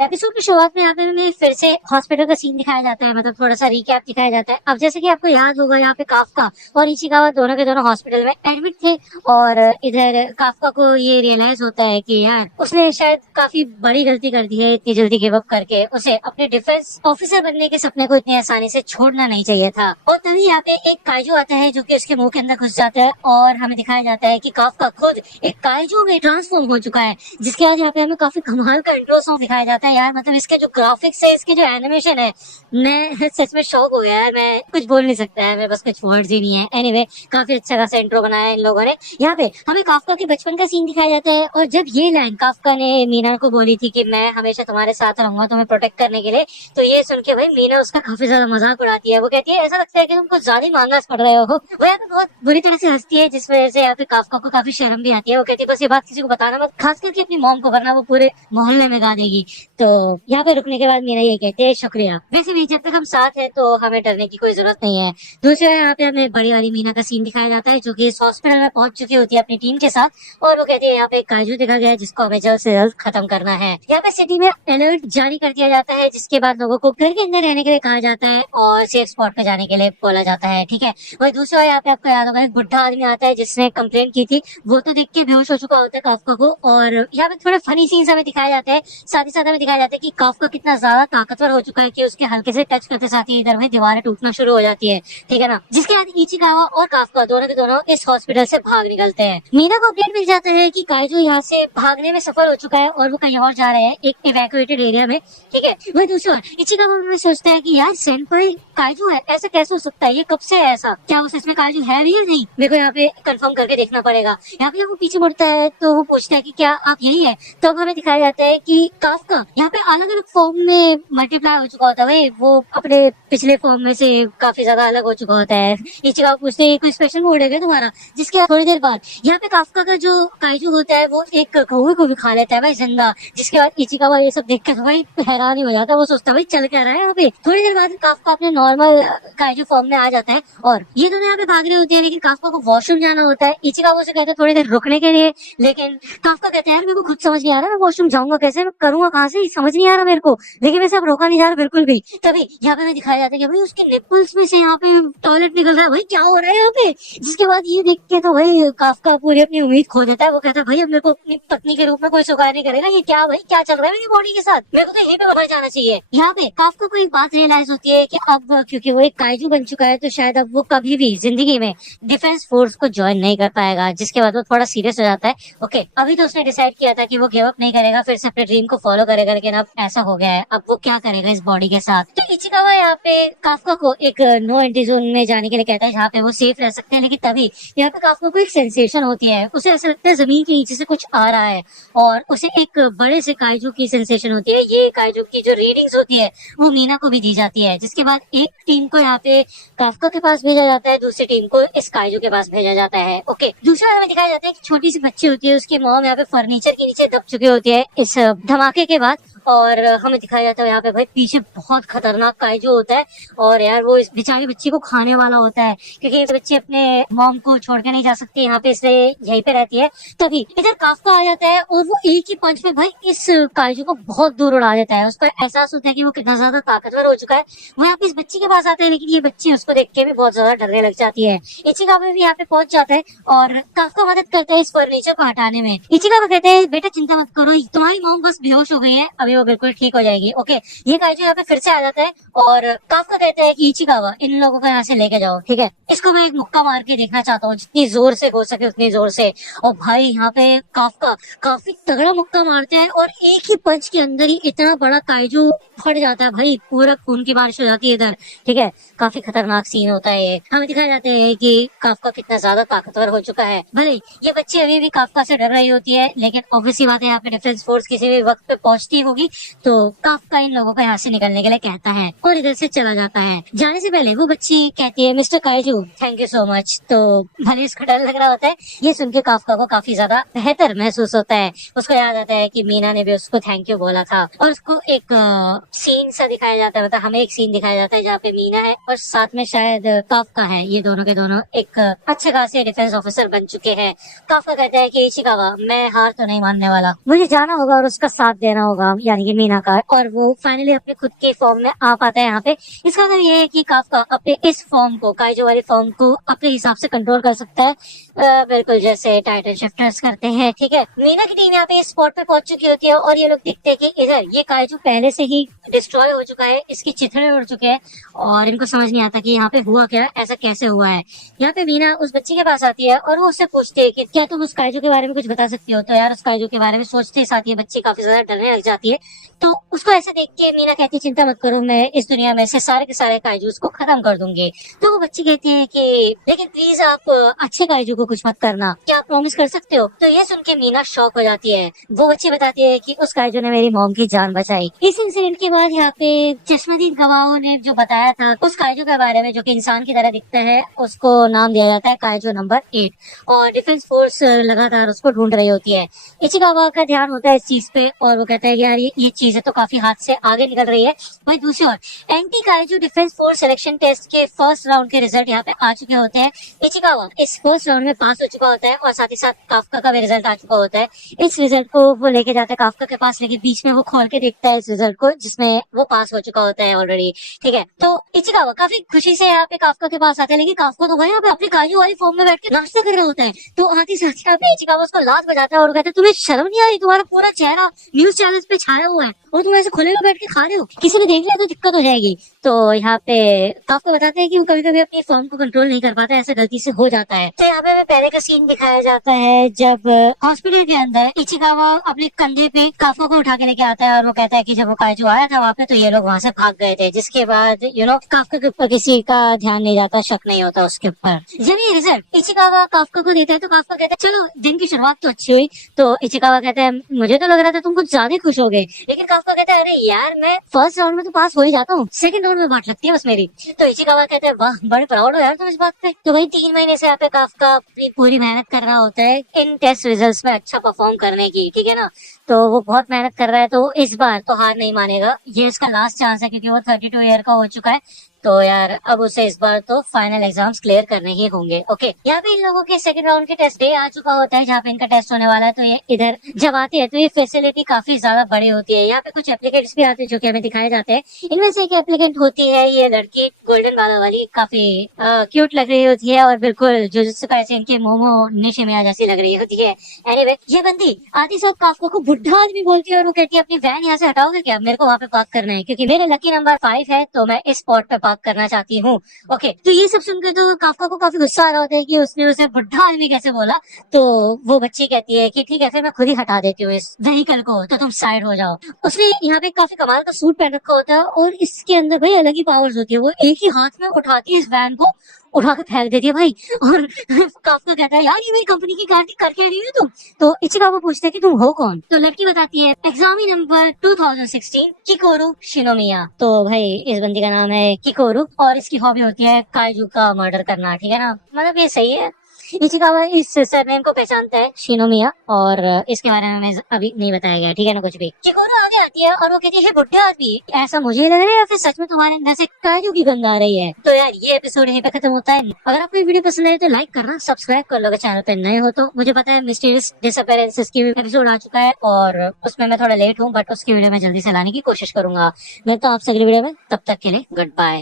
Episode की शुरुआत में यहाँ पे हमें फिर से हॉस्पिटल का सीन दिखाया जाता है, मतलब थोड़ा सा रिकैप दिखाया जाता है। अब जैसे कि आपको याद होगा, यहाँ पे काफका और इचिकावा दोनों के दोनों हॉस्पिटल में एडमिट थे और इधर काफका को ये रियलाइज होता है कि यार उसने शायद काफी बड़ी गलती कर दी है इतनी जल्दी गिव अप करके। उसे अपने डिफेंस ऑफिसर बनने के सपने को इतनी आसानी से छोड़ना नहीं चाहिए था। और तभी यहाँ पे एक काइजू आता है जो कि उसके मुंह के अंदर घुस जाता है और हमें दिखाया जाता है कि काफका खुद एक काइजू में ट्रांसफॉर्म हो चुका है, जिसके बाद यहाँ पे हमें काफी कमाल का इंट्रो सॉन्ग दिखाया जाता है। यार मतलब इसके जो ग्राफिक्स है, इसके जो एनिमेशन है, मैं सच में शौक हो गया है। मैं कुछ बोल नहीं सकता है, मेरे पास कुछ वर्ड्स ही नहीं है। एनीवे, काफी अच्छा खासा इंट्रो बनाया है इन लोगों ने। यहाँ पे हमें काफका के बचपन का सीन दिखाया जाता है और जब ये लाइन काफका ने मीना को बोली थी कि मैं हमेशा तुम्हारे साथ रहूंगा तुम्हें प्रोटेक्ट करने के लिए, तो ये सुन के भाई मीना उसका काफी ज्यादा मजाक उड़ाती है। वो कहती है ऐसा लगता है कि तुम कुछ ज्यादा ही महंगा पड़ रहे हो। वो यहाँ पे बहुत बुरी तरह से हंसती है, जिस वजह से यहाँ पे काफका को काफी शर्म भी आती है। वो कहती है बस ये बात किसी को बताना मत, खास करके अपनी मॉम को, वरना वो पूरे मोहल्ले में गा देगी। तो यहाँ पे रुकने के बाद मीना ये कहते हैं शुक्रिया, वैसे भी जब तक हम साथ हैं तो हमें डरने की कोई जरूरत नहीं है। दूसरा यहाँ पे हमें बड़ी वाली मीना का सीन दिखाया जाता है जो कि इस हॉस्पिटल में पहुंच चुकी होती है अपनी टीम के साथ, और वो कहती है यहाँ पे एक काजू देखा गया है जिसको हमें जल्द से जल्द खत्म करना है। यहाँ पे सिटी में अलर्ट जारी कर दिया जाता है, जिसके बाद लोगों को घर के अंदर रहने के लिए कहा जाता है और सेफ स्पॉट पे जाने के लिए बोला जाता है। ठीक है, वही दूसरा यहाँ पे आपको याद होगा एक बुढ़ा आदमी आता है जिसने कंप्लेंट की थी, वो तो देख के बेहोश हो चुका होता है काफका को। और यहाँ पे थोड़े फनी सीन्स हमें दिखाए जाते हैं, साथ ही साथ हमें दिखाया जाता है कि काफका कितना ज्यादा ताकतवर हो चुका है कि उसके हल्के से टच करते साथ ही इधर में दीवारें टूटना शुरू हो जाती है। ठीक है ना, जिसके बाद इचिकावा और काफका दोनों के दोनों इस हॉस्पिटल से भाग निकलते हैं। मीना को अपडेट मिल जाता है कि काइजू यहाँ से भागने में सफल हो चुका है और वो कहीं और जा रहे हैं, एक इवैक्यूएटेड एरिया में। ठीक है, वही दूसरा इचिकावा में सोचता है कि यार सेंपाई काइजू है, ऐसा कैसे हो सकता है, ये कब से है ऐसा, क्या वो सच में काइजू है भी या नहीं, मेरे को यहाँ पे कंफर्म करके देखना पड़ेगा। यहाँ पे जब वो पीछे मुड़ता है तो वो पूछता है कि क्या आप यही है, तो हमें दिखाया जाता है कि काफका यहाँ पे अलग अलग फॉर्म में मल्टीप्लाई हो चुका होता है। भाई वो अपने पिछले फॉर्म में से काफी ज्यादा अलग हो चुका होता है। इचिकावा पूछते हैं कोई स्पेशल मोड है क्या तुम्हारा, जिसके थोड़ी देर बाद यहाँ पे काफका का जो काइजू होता है वो एक कौवे को भी खा लेता है भाई जिंदा, जिसके बाद इचिकावा ये सब देख कर भाई हैरान ही हो जाता है। वो सोचता है भाई चल क्या रहा है यहाँ पे। थोड़ी देर बाद काफका अपने नॉर्मल काइजू फॉर्म में आ जाता है और ये दोनों यहाँ पे भाग रहे होते हैं, लेकिन काफका को वॉशरूम जाना होता है। इचिकावा से कहते हैं थोड़ी देर रुकने के लिए, लेकिन काफका कहते हैं यार मेरे को खुद समझ नहीं आ रहा, मैं वॉशरूम जाऊंगा कैसे, मैं करूंगा कहाँ से, समझ नहीं आ रहा मेरे को, लेकिन वैसे अब रोका नहीं जा रहा बिल्कुल भी। तभी यहाँ पे हमें दिखाया जाता है कि भाई उसके निप्पल्स में से यहाँ पे टॉयलेट निकल रहा है, भाई क्या हो रहा है यहाँ पे। जिसके बाद ये देख के तो भाई काफका पूरी अपनी उम्मीद खो देता है। वो कहता है भाई अब मेरे को अपनी पत्नी के रूप में कोई स्वीकार नहीं करेगा, ये क्या भाई क्या चल रहा है मेरी बॉडी के साथ, मेरे को तो यहीं पे मर जाना चाहिए। यहाँ पे काफका को एक बात रियलाइज होती है कि अब क्योंकि वो एक काइजू बन चुका है तो शायद अब वो कभी भी जिंदगी में डिफेंस फोर्स को ज्वाइन नहीं कर पाएगा, जिसके बाद वो थोड़ा सीरियस हो जाता है। ओके, अभी तो उसने डिसाइड किया था कि वो गिव अप नहीं करेगा, फिर से अपने ड्रीम को फॉलो करेगा, लेकिन अब ऐसा हो गया है, अब वो क्या करेगा इस बॉडी के साथ। तो इचिकावा यहाँ पे काफका को एक नो एंट्री जोन में जाने के लिए कहता है जहाँ पे वो सेफ रह सकते हैं, लेकिन तभी यहाँ पे काफका को एक सेंसेशन होती है। उसे ऐसा लगता है जमीन के नीचे से कुछ आ रहा है और उसे एक बड़े से काइजू की सेंसेशन होती है। ये काइजू की जो रीडिंग्स होती है वो मीना को भी दी जाती है, जिसके बाद एक टीम को यहाँ पे काफका के पास भेजा जाता है, दूसरी टीम को इस काइजू के पास भेजा जाता है। ओके, दूसरा हमें दिखाया जाता है कि छोटी सी बच्ची होती है, उसकी मॉम यहाँ पे फर्नीचर के नीचे दब चुकी होती है इस धमाके के बाद, और हमें दिखाया जाता है यहाँ पे भाई पीछे बहुत खतरनाक काइजू होता है और यार वो इस बेचारी बच्ची को खाने वाला होता है, क्योंकि इस बच्ची अपने मॉम को छोड़ के नहीं जा सकती यहाँ पे, इसलिए यहीं पे रहती है। तभी इधर काफका आ जाता है और वो एक ही पंच में भाई इस काइजू को बहुत दूर उड़ा देता है। उसको एहसास होता है कि वो कितना ज्यादा ताकतवर हो चुका है। वो यहाँ पे इस बच्ची के पास आता है, लेकिन ये बच्ची उसको देख के भी बहुत ज्यादा डरने लग जाती है। इचिकावा भी यहाँ पे पहुंच जाता है और काफका मदद करता है इस फर्नीचर को हटाने में। इचिकावा कहते हैं बेटा चिंता मत करो, तुम्हारी मॉम बस बेहोश हो गई है, अभी वो बिल्कुल ठीक हो जाएगी। ओके, ये काइजू यहाँ पे फिर से आ जाता है और काफका कहता है कि इचिकावा इन लोगों को यहाँ से लेके जाओ। ठीक है, इसको मैं एक मुक्का मार के देखना चाहता हूँ, जितनी जोर से हो सके उतनी जोर से। और भाई यहाँ पे काफका काफी तगड़ा मुक्का मारते हैं और एक ही पंच के अंदर ही इतना बड़ा काइजू फट जाता है, भाई पूरा खून की बारिश हो जाती है इधर। ठीक है, काफी खतरनाक सीन होता है ये। हमें दिखाया जाता है कि काफका कितना ज्यादा ताकतवर हो चुका है। भले ये बच्ची अभी भी काफका से डर रही होती है, लेकिन ऑब्वियसली बात है यहाँ पे डिफेंस फोर्स किसी भी वक्त पे पहुंचती होगी, तो काफका इन लोगों को यहाँ से निकलने के लिए कहता है और इधर से चला जाता है। जाने से पहले वो बच्ची कहती है mister kaiju thank you so much. तो भले इसको डर लग रहा होता है, ये सुन के काफका को काफी ज्यादा बेहतर महसूस होता है। उसको याद आता है कि मीना ने भी उसको थैंक यू बोला था और उसको एक सीन सा दिखाया जाता है, मतलब हमें एक सीन दिखाया जाता है जहाँ पे मीना है और साथ में शायद काफका है। ये दोनों के दोनों एक अच्छे खासे डिफेंस ऑफिसर बन चुके हैं। काफका कहता है कि इचिकावा मैं हार तो नहीं मानने वाला, मुझे जाना होगा और उसका साथ देना होगा। यानी कि मीना का, और वो फाइनली अपने खुद के फॉर्म में आ पाता है यहाँ पे। इसका मतलब ये है कि काफका अपने इस फॉर्म को, काइजो वाली फॉर्म को अपने हिसाब से कंट्रोल कर सकता है, बिल्कुल जैसे टाइटन शिफ्टर्स करते हैं। ठीक है, मीना की टीम यहाँ पे इस स्पॉट पे पहुंच चुकी होती है और ये लोग देखते हैं कि इधर ये काइजो पहले से ही डिस्ट्रॉय हो चुका है, इसकी चिथड़े उड़ चुके हैं और इनको समझ नहीं आता कि यहाँ पे हुआ क्या, ऐसा कैसे हुआ है। यहाँ पे मीना उस बच्ची के पास आती है और वो उससे पूछती है कि क्या तुम उस काइजो के बारे में कुछ बता सकती हो। तो यार उस काइजो के बारे में सोचते ही साथ ये बच्ची काफी ज्यादा डरने लग जाती है। तो उसको ऐसे देख के मीना कहती है चिंता मत करो, मैं इस दुनिया में से सारे के सारे काइजूस को खत्म कर दूंगी। तो वो बच्ची कहती है कि लेकिन प्लीज आप अच्छे काइजू को कुछ मत करना, क्या आप प्रॉमिस कर सकते हो। तो ये सुन के मीना शॉक हो जाती है। वो बच्ची बताती है कि उस काइजू ने मेरी मॉम की जान बचाई। इस इंसिडेंट के बाद यहाँ पे चश्मदीद गवाहों ने जो बताया था उस काइजू के बारे में जो कि इंसान की तरह दिखता है, उसको नाम दिया जाता है काइजू नंबर 8 और डिफेंस फोर्स लगातार उसको ढूंढ रही होती है। इचिकावा का ध्यान होता है इस चीज पे और वो कहता है कि यार ये चीजें तो काफी हाथ से आगे निकल रही है। वही दूसरी ओर anti kaiju defence force selection test के फर्स्ट राउंड के रिजल्ट यहाँ पे आ चुके होते हैं। इचिकावा इस फर्स्ट राउंड में पास हो चुका होता है और साथ ही साथ काफका का भी रिजल्ट आ चुका होता है। इस रिजल्ट को वो लेके जाता है काफका के पास, लेकिन बीच में वो खोल के देखता है इस रिजल्ट को जिसमें वो पास हो चुका होता है ऑलरेडी। ठीक है, तो इचिकावा काफी खुशी से यहाँ पे काफका के पास आता है, लेकिन काफका तो भाई यहाँ पे अपने काजू वाली फॉर्म में बैठ के नाश्ता कर रहा होता है। तो आते साथ यहाँ पे इचिकावा उसको लात बजाता है और कहता है तुम्हें शर्म नहीं आई, तुम्हारा पूरा चेहरा न्यूज चैनल पे छाया हुआ है और तुम ऐसे खुले में बैठ के खा रहे हो, किसी ने देख लिया तो दिक्कत हो जाएगी। तो यहाँ पे काफका बताते हैं कि वो कभी कभी अपनी फॉर्म को कंट्रोल नहीं कर पाता, ऐसा गलती से हो जाता है। तो यहाँ पे हमें पहले का सीन दिखाया जाता है जब हॉस्पिटल के अंदर इचिकावा अपने कंधे पे काफका को उठा के लेके आता है और वो कहता है कि जब वो काइजू आया था वहाँ पे तो ये लोग वहाँ से भाग गए थे, जिसके बाद काफका के ऊपर किसी का ध्यान नहीं जाता, शक नहीं होता उसके ऊपर। जब ये रिजल्ट इचिकावा काफका को देता है तो काफका कहता है चलो दिन की शुरुआत तो अच्छी हुई। तो इचिकावा कहता है मुझे तो लग रहा था तुम कुछ ज्यादा खुश हो गए, लेकिन काफका कहता है अरे यार मैं फर्स्ट राउंड में तो पास हो ही जाता हूँ, सेकंड राउंड में बात लगती है बस मेरी। तो इचिकावा कहता है वाह बड़े प्राउड हो यार तुम इस बात पे। तो वही 3 महीने से यहाँ पे काफका अपनी पूरी मेहनत कर रहा होता है इन टेस्ट रिजल्ट्स में अच्छा परफॉर्म करने की, ठीक है ना। तो वो बहुत मेहनत कर रहा है, तो इस बार तो हार नहीं मानेगा, ये इसका लास्ट चांस है क्योंकि वो 32 ईयर का हो चुका है। तो यार अब उसे इस बार तो फाइनल एग्जाम्स क्लियर करने ही होंगे। ओके, यहाँ पे इन लोगों के सेकंड राउंड के टेस्ट डे आ चुका होता है जहाँ पे इनका टेस्ट होने वाला है। तो ये इधर जब आते हैं तो ये फैसिलिटी काफी ज्यादा बड़ी होती है। यहाँ पे कुछ एप्लीकेंट्स भी आते हैं जो कि हमें दिखाए जाते हैं। इनमें से एक एप्लीकेंट होती है ये लड़की गोल्डन बालों वाली, काफी क्यूट लग रही होती है और बिल्कुल जुजुत्सु काइसेन इनके मोमो निशिमिया जैसी लग रही होती है। एनीवे ये बंदी आती सब काफका को बुढ़ा आदमी बोलती है और वो कहती है अपनी वैन यहाँ से हटाओगे क्या, मेरे को वहाँ पे पार्क करना है क्योंकि मेरे लकी नंबर 5 है तो मैं इस स्पॉट पे पार्क करना चाहती हूँ। ओके, तो ये सब सुनकर तो काफका को काफी गुस्सा आ रहा होता है कि उसने उसे बुढ़ा आदमी कैसे बोला। तो वो बच्ची कहती है कि ठीक है फिर मैं खुद ही हटा देती हूँ इस व्हीकल को, तो तुम साइड हो जाओ। उसने यहाँ पे काफी कमाल का सूट पहन रखा होता है और इसके अंदर भाई अलग ही पावर्स होती है। वो एक ही हाथ में उठाती है इस वैन को, उठा के फेंक देती है भाई। और काफका कहता है यार ये मेरी कंपनी की कार कर क्या रही है तुम। तो इचिकावा पूछता है कि तुम हो कौन। तो लड़की बताती है एग्जामी नंबर 2016 किकोरू शिनोमिया। तो भाई इस बंदी का नाम है किकोरू और इसकी हॉबी होती है काइजू का मर्डर करना, ठीक है ना, मतलब ये सही है। इचिकावा इस सरनेम को पहचानता है शिनोमिया और इसके बारे में हमें अभी नहीं बताया गया, ठीक है ना कुछ भी। किकोरू आगे आती है और वो कहती है बुढ़े आदमी ऐसा मुझे लग रहा है या फिर सच में तुम्हारे अंदर से काजू की गंध आ रही है। तो यार ये एपिसोड यहीं पे खत्म होता है। अगर आपको ये वीडियो पसंद आए तो लाइक करना, सब्सक्राइब कर लो अगर चैनल पे नए हो तो। मुझे पता है मिस्टीरियस डिसअपीयरेंसेस की एपिसोड आ चुका है और उसमें मैं थोड़ा लेट हूँ, बट उसकी वीडियो में जल्दी से लाने की कोशिश करूंगा। मिलता हूँ आपसे अगली वीडियो में, तब तक के लिए गुड बाय।